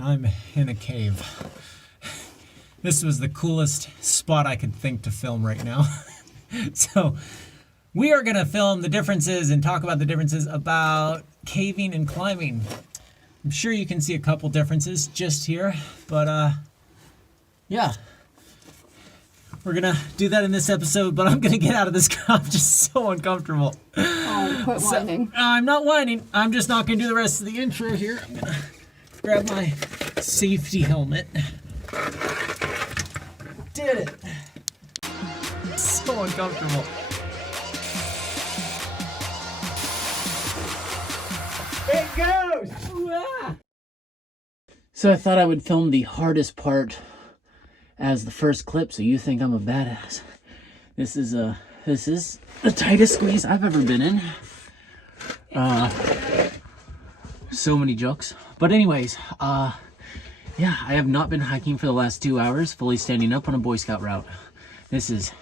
I'm in a cave. This was the coolest spot I could think to film right now. So we are gonna film the differences and talk about the differences about caving and climbing. I'm sure you can see a couple differences just here, but yeah. We're gonna do that in this episode, but I'm gonna get out of this car. I'm just so uncomfortable. Oh, quit whining. I'm not whining. I'm just not gonna do the rest of the intro here. I'm gonna grab my safety helmet. Did it. So uncomfortable. It goes! Ooh-ah. So I thought I would film the hardest part as the first clip, so you think I'm a badass. This is the tightest squeeze I've ever been in. So many jokes. But anyways, yeah, I have not been hiking for the last 2 hours, fully standing up on a Boy Scout route. This is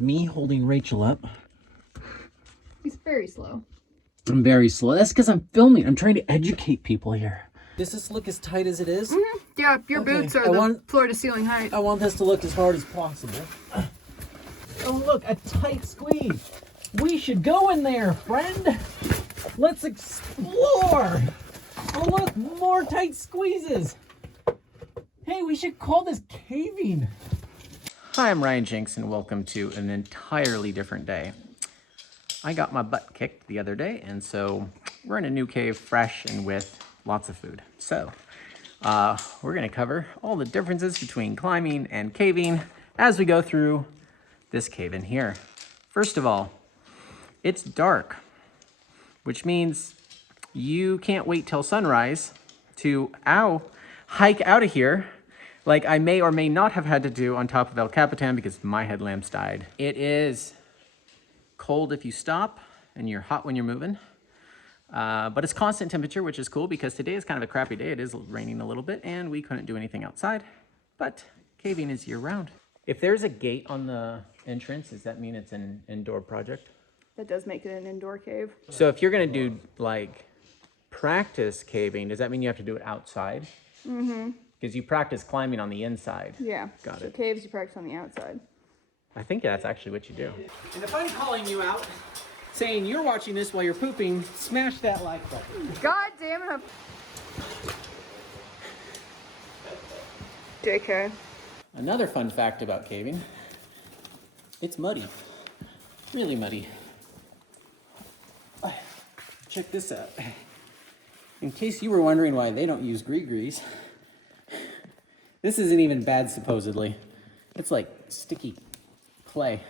me holding Rachel up. He's very slow. I'm very slow. That's because I'm filming. I'm trying to educate people here. Does this look as tight as it is? Mm-hmm. Yeah, your boots are the floor to ceiling height. I want this to look as hard as possible. Oh look, a tight squeeze. We should go in there, friend. Let's explore. Oh look, more tight squeezes. Hey, we should call this caving. Hi, I'm Ryan Jenks and welcome to an entirely different day. I got my butt kicked the other day, and so we're in a new cave, fresh and with lots of food. So we're gonna cover all the differences between climbing and caving as we go through this cave in here. First of all, it's dark, which means you can't wait till sunrise to hike out of here like I may or may not have had to do on top of El Capitan because my headlamps died. It is cold if you stop and you're hot when you're moving. But it's constant temperature, which is cool because today is kind of a crappy day. It is raining a little bit and we couldn't do anything outside, but caving is year round. If there's a gate on the entrance, does that mean it's an indoor project? That does make it an indoor cave. So if you're gonna do like practice caving, does that mean you have to do it outside? Mm-hmm. Because you practice climbing on the inside. Yeah. Got so it. Caves you practice on the outside. I think that's actually what you do. And if I'm calling you out, saying you're watching this while you're pooping, smash that like button. God damn it. JK. Another fun fact about caving, it's muddy, really muddy. Check this out. In case you were wondering why they don't use grease, this isn't even bad supposedly. It's like sticky clay.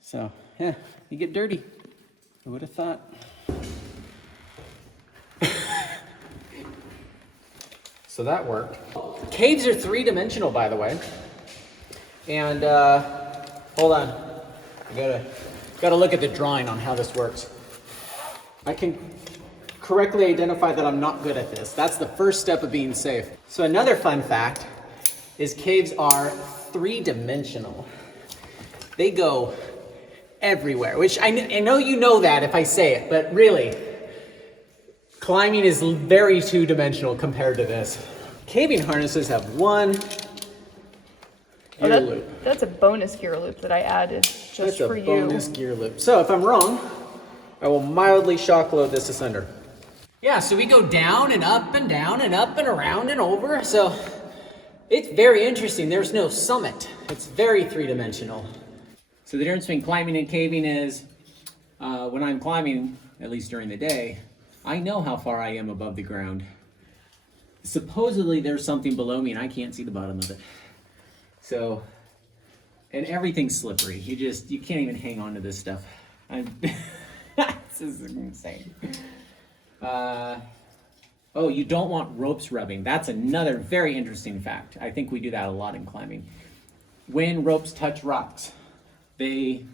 So yeah, you get dirty. Who would have thought? So that worked. Caves are three-dimensional, by the way. And hold on, I gotta look at the drawing on how this works. I can correctly identify that I'm not good at this. That's the first step of being safe. So another fun fact is caves are three-dimensional. They go everywhere, which I know you know that if I say it, but really, climbing is very two-dimensional compared to this. Caving harnesses have one gear loop. That's a bonus gear loop that I added just for you. That's a bonus gear loop. So if I'm wrong, I will mildly shock load this asunder. Yeah, so we go down and up and down and up and around and over. So it's very interesting. There's no summit. It's very three-dimensional. So the difference between climbing and caving is when I'm climbing, at least during the day, I know how far I am above the ground. Supposedly there's something below me and I can't see the bottom of it. So, and everything's slippery. You can't even hang on to this stuff. This is insane. Oh, you don't want ropes rubbing. That's another very interesting fact. I think we do that a lot in climbing. When ropes touch rocks, they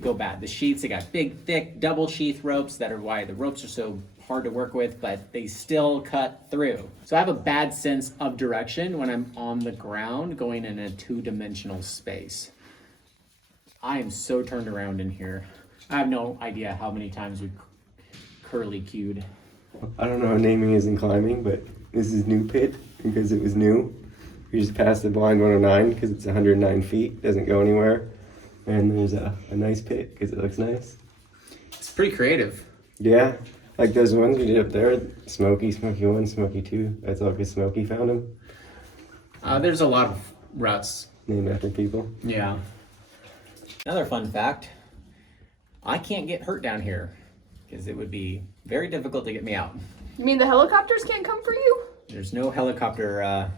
go bad. The sheaths, they got big, thick, double sheath ropes that are why the ropes are so hard to work with, but they still cut through. So I have a bad sense of direction when I'm on the ground going in a two-dimensional space. I am so turned around in here. I have no idea how many times we curly cued. I don't know how naming is in climbing, but this is new pit because it was new. We just passed the blind 109 because it's 109 feet, doesn't go anywhere. And there's a nice pit because it looks nice. It's pretty creative. Yeah, like those ones we did up there, Smoky 1, Smoky 2. That's all because Smoky found them. There's a lot of routes. Named after people. Yeah. Another fun fact, I can't get hurt down here because it would be very difficult to get me out. You mean the helicopters can't come for you? There's no helicopter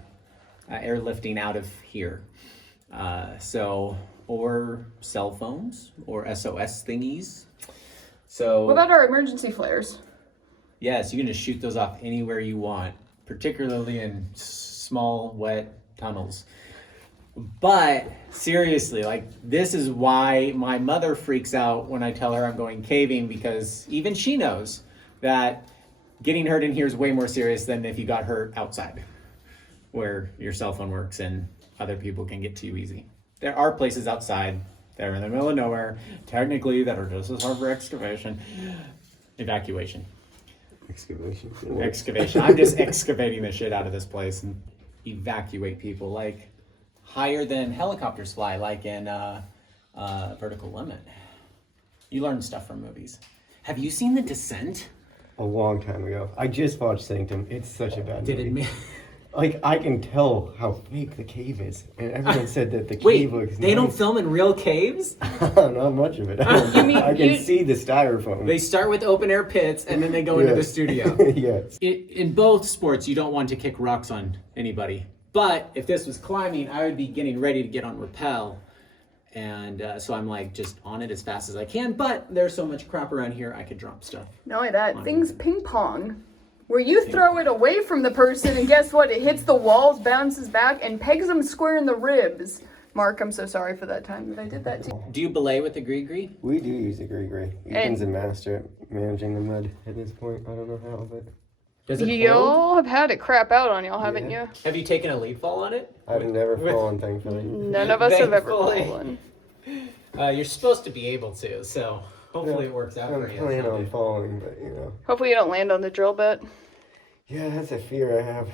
airlifting out of here. Or cell phones or SOS thingies. So What about our emergency flares? yes, you can just shoot those off anywhere you want, particularly in small, wet tunnels. But seriously, like, this is why my mother freaks out when I tell her I'm going caving, because even she knows that getting hurt in here is way more serious than if you got hurt outside, where your cell phone works and other people can get to you easy. There are places outside that are in the middle of nowhere, technically, that are just as hard for evacuation. I'm just excavating the shit out of this place and evacuate people, like higher than helicopters fly, like in Vertical Limit. You learn stuff from movies. Have you seen The Descent? A long time ago. I just watched Sanctum. It's such a bad movie. Did it? Like, I can tell how fake the cave is. And everyone said that the cave looks they don't nice. film in real caves? Not much of it. I can see the styrofoam. They start with open air pits and then they go into the studio. Yes. In both sports, you don't want to kick rocks on anybody. But if this was climbing, I would be getting ready to get on rappel. And so I'm like just on it as fast as I can. But there's so much crap around here, I could drop stuff. Not only that, things ping pong. Where you throw it away from the person and guess what? It hits the walls, bounces back, and pegs them square in the ribs. Mark, I'm so sorry for that time that I did that to you. Do you belay with the gree-gree? We do use the gree-gree. Ethan's a master at managing the mud at this point. I don't know how, but... Does it hold? Y'all have had it crap out on y'all, haven't you? Have you taken a lead fall on it? I've never fallen, thankfully. None of us have ever Thankfully. fallen. You're supposed to be able to, so hopefully it works out I'm for you. planning on falling, but Hopefully you don't land on the drill bit. Yeah, that's a fear I have.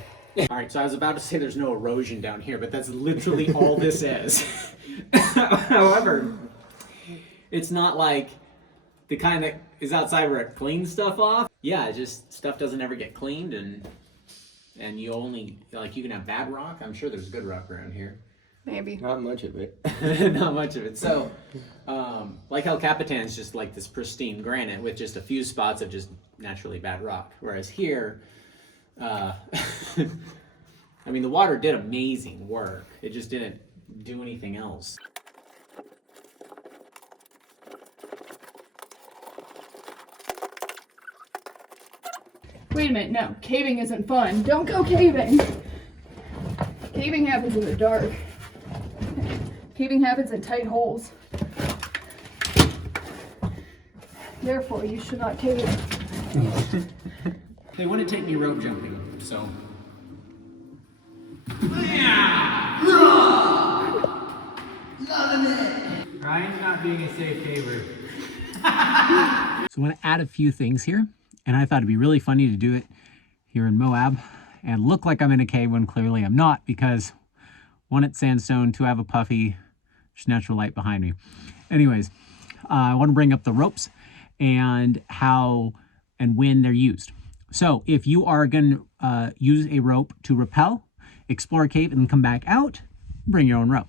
All right, so I was about to say there's no erosion down here, but that's literally all this is. However, it's not like the kind that is outside where it cleans stuff off. Yeah, just stuff doesn't ever get cleaned, and you only, like, you can have bad rock. I'm sure there's good rock around here. Maybe. Not much of it. Not much of it. So, like El Capitan's just like this pristine granite with just a few spots of just naturally bad rock. Whereas here, I mean, the water did amazing work. It just didn't do anything else. Wait a minute, no. Caving isn't fun. Don't go caving! Caving happens in the dark. Caving happens in tight holes. Therefore, you should not cave. They wouldn't take me rope jumping, so. Ryan's not being a safe caver. So I want to add a few things here, and I thought it'd be really funny to do it here in Moab and look like I'm in a cave when clearly I'm not, because one, it's sandstone, two, I have a puffy, there's natural light behind me. Anyways, I want to bring up the ropes and how and when they're used. So if you are going to use a rope to rappel, explore a cave, and then come back out, bring your own rope.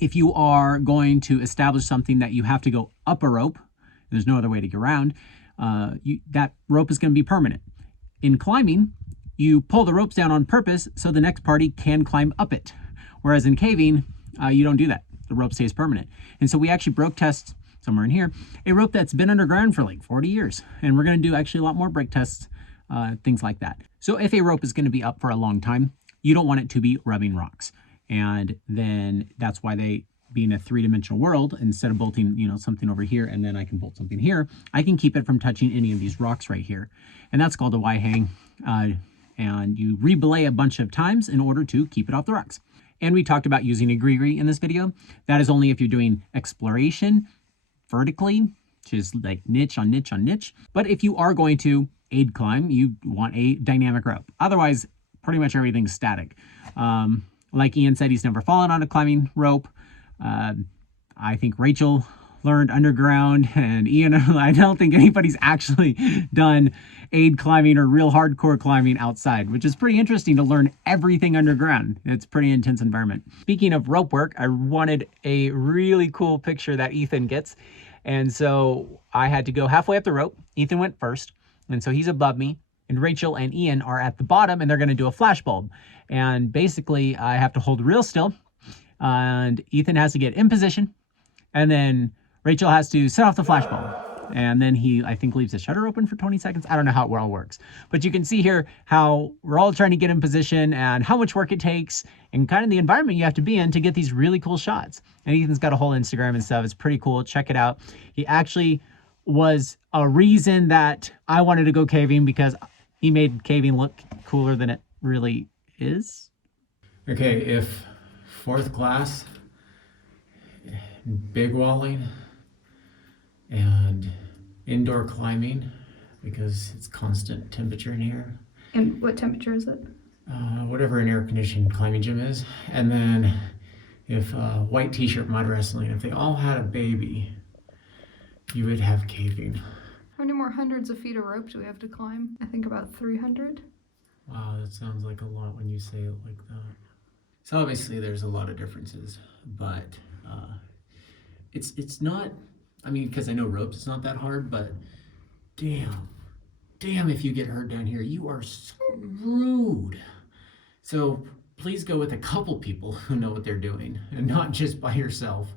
If you are going to establish something that you have to go up a rope, there's no other way to get around, that rope is going to be permanent. In climbing, you pull the ropes down on purpose so the next party can climb up it. Whereas in caving, you don't do that. The rope stays permanent. And so we actually broke tests somewhere in here, a rope that's been underground for like 40 years. And we're going to do actually a lot more break tests, things like that. So if a rope is going to be up for a long time, you don't want it to be rubbing rocks. And then that's why they, being a three-dimensional world, instead of bolting, something over here and then I can bolt something here, I can keep it from touching any of these rocks right here. And that's called a Y-hang. And you rebelay a bunch of times in order to keep it off the rocks. And we talked about using a gree-gree in this video. That is only if you're doing exploration vertically, which is like niche on niche on niche. But if you are going to aid climb, you want a dynamic rope. Otherwise, pretty much everything's static. Like Ian said, he's never fallen on a climbing rope. I think Rachel learned underground, and Ian, I don't think anybody's actually done aid climbing or real hardcore climbing outside, which is pretty interesting to learn everything underground. It's a pretty intense environment. Speaking of rope work, I wanted a really cool picture that Ethan gets. And so I had to go halfway up the rope. Ethan went first, and so he's above me. And Rachel and Ian are at the bottom, and they're going to do a flashbulb. And basically, I have to hold real still, and Ethan has to get in position, and then Rachel has to set off the flashbulb. And then he, I think, leaves the shutter open for 20 seconds. I don't know how it all works. But you can see here how we're all trying to get in position and how much work it takes and kind of the environment you have to be in to get these really cool shots. And Ethan's got a whole Instagram and stuff. It's pretty cool. Check it out. He actually was a reason that I wanted to go caving, because he made caving look cooler than it really is. Okay, if fourth class, big walling, and indoor climbing, because it's constant temperature in here. And what temperature is it? Whatever an air-conditioned climbing gym is. And then if white t-shirt mud wrestling, if they all had a baby, you would have caving. How many more hundreds of feet of rope do we have to climb? I think about 300. Wow, that sounds like a lot when you say it like that. So obviously there's a lot of differences, but it's not, I mean, because I know ropes, it's not that hard, but damn if you get hurt down here, you are screwed. So please go with a couple people who know what they're doing and not just by yourself.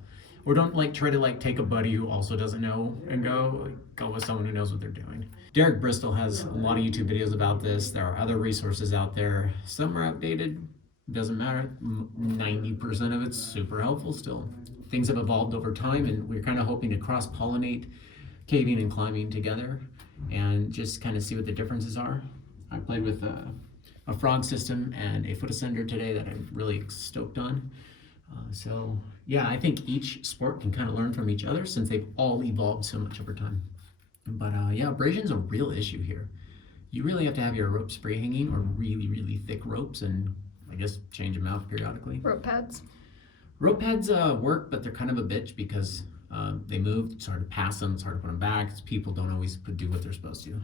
Or don't try to take a buddy who also doesn't know and go with someone who knows what they're doing. Derek Bristol has a lot of YouTube videos about this. There are other resources out there. Some are outdated, doesn't matter. 90% of it's super helpful still. Things have evolved over time, and we're kind of hoping to cross-pollinate caving and climbing together and just kind of see what the differences are. I played with a frog system and a foot ascender today that I'm really stoked on. So yeah, I think each sport can kind of learn from each other since they've all evolved so much over time. But yeah, abrasion's a real issue here. You really have to have your rope spray hanging or really, really thick ropes, and I guess change them out periodically. Rope pads. Rope pads work, but they're kind of a bitch because they move. It's hard to pass them. It's hard to put them back. People don't always do what they're supposed to.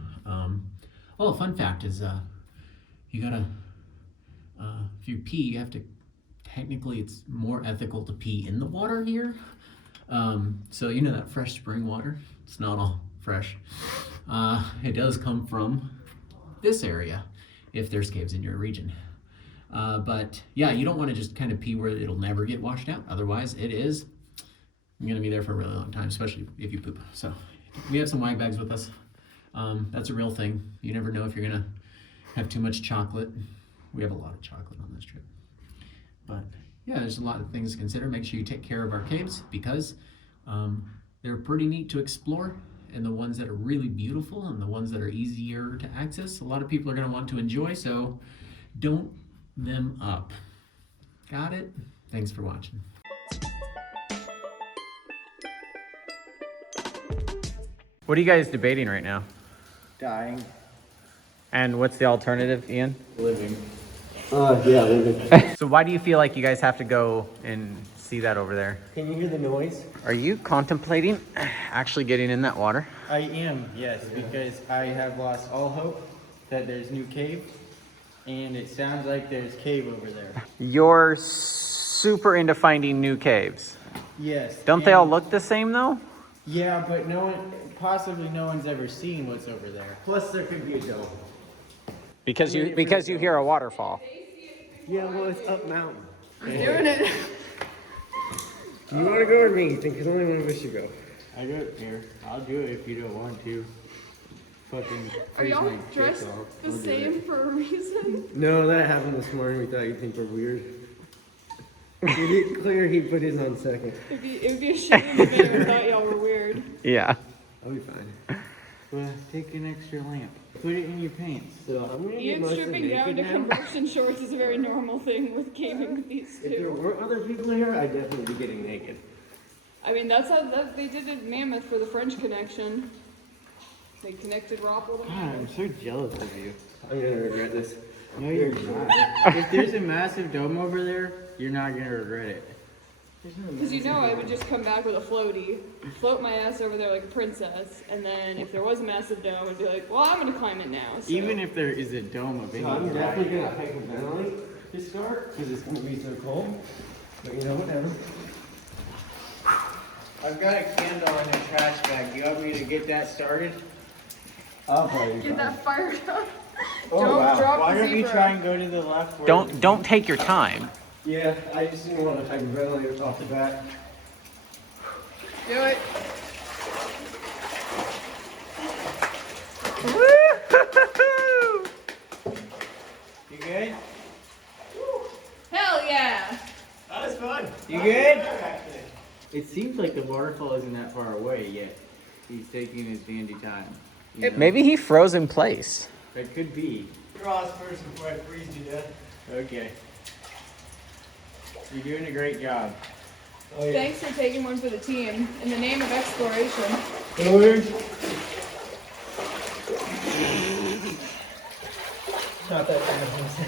Well, a fun fact is you gotta, if you pee, you have to, technically it's more ethical to pee in the water here. So you know that fresh spring water? It's not all fresh. It does come from this area if there's caves in your region. But yeah, you don't want to just kind of pee where it'll never get washed out. Otherwise, you're gonna be there for a really long time, especially if you poop. So we have some wag bags with us. That's a real thing. You never know if you're gonna have too much chocolate. We have a lot of chocolate on this trip. But yeah, there's a lot of things to consider. Make sure you take care of our caves because they're pretty neat to explore, and the ones that are really beautiful and the ones that are easier to access, a lot of people are gonna want to enjoy, so don't them up. Got it? Thanks for watching. What are you guys debating right now? Dying. And what's the alternative, Ian? Living. Yeah, living. So why do you feel like you guys have to go and see that over there? Can you hear the noise? Are you contemplating actually getting in that water? I am, yes, because I have lost all hope that there's new cave, and it sounds like there's cave over there. You're super into finding new caves. Yes. Don't they all look the same though? Yeah, but possibly no one's ever seen what's over there. Plus, there could be a dome. Because you hear a waterfall. Yeah, well, it's up mountain. I'm doing it. You want to go with me, Ethan? Because only one of us should go. I go here. I'll do it if you don't want to. Fucking. Are y'all dressed the same for a reason? No, that happened this morning. We thought you'd think we're weird. It's clear he put his on second. It'd be a shame if anyone thought y'all were weird. Yeah. I'll be fine. Well, take an extra lamp. Put it in your pants. So I'm gonna get Ian mostly stripping down naked to now. compression shorts is a very normal thing with caving with these If there two. weren't other people here, I'd definitely be getting naked. I mean, that's how they did it in Mammoth for the French Connection. They connected rappel to God, me. I'm so jealous of you. I'm gonna regret this. No, you're not. If there's a massive dome over there, you're not gonna regret it. Because you know I would just come back with a floaty, float my ass over there like a princess, and then if there was a massive dome, I'd be like, well, I'm gonna climb it now. So. Even if there is a dome of any So I'm definitely kind. gonna hyperventilate to start because it's gonna be so cold. But you know, whatever. I've got a candle in the trash bag. You want me to get that started? I'll probably Get that fired up. Oh, Don't wow. drop Why the don't you zebra. try and go to the left? Where Don't take your time. Yeah, I just didn't want to hyperventilate off the bat. Do it. You good? Hell yeah. That was fun. You good? It seems like the waterfall isn't that far away yet. He's taking his dandy time. You know? Maybe he froze in place. That could be. Cross first before I freeze you to death. Okay. You're doing a great job. Oh, yeah. Thanks for taking one for the team in the name of exploration. No worries. Not that bad.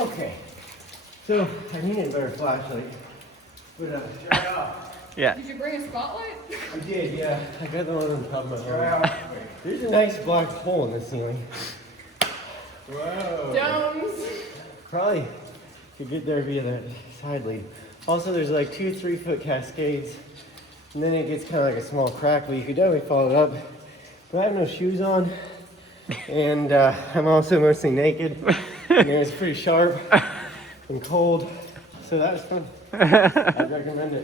Okay. So, I need a better flashlight. But, Yeah. Did you bring a spotlight? I did, yeah. I got the one on top of my head. There's a nice black hole in the ceiling. Whoa. Domes. Probably could get there via that side lead. Also, there's like 2 3-foot cascades. And then it gets kind of like a small crack, but you could definitely follow it up. But I have no shoes on. And I'm also mostly naked. And it was pretty sharp and cold. So that was fun. I'd recommend it.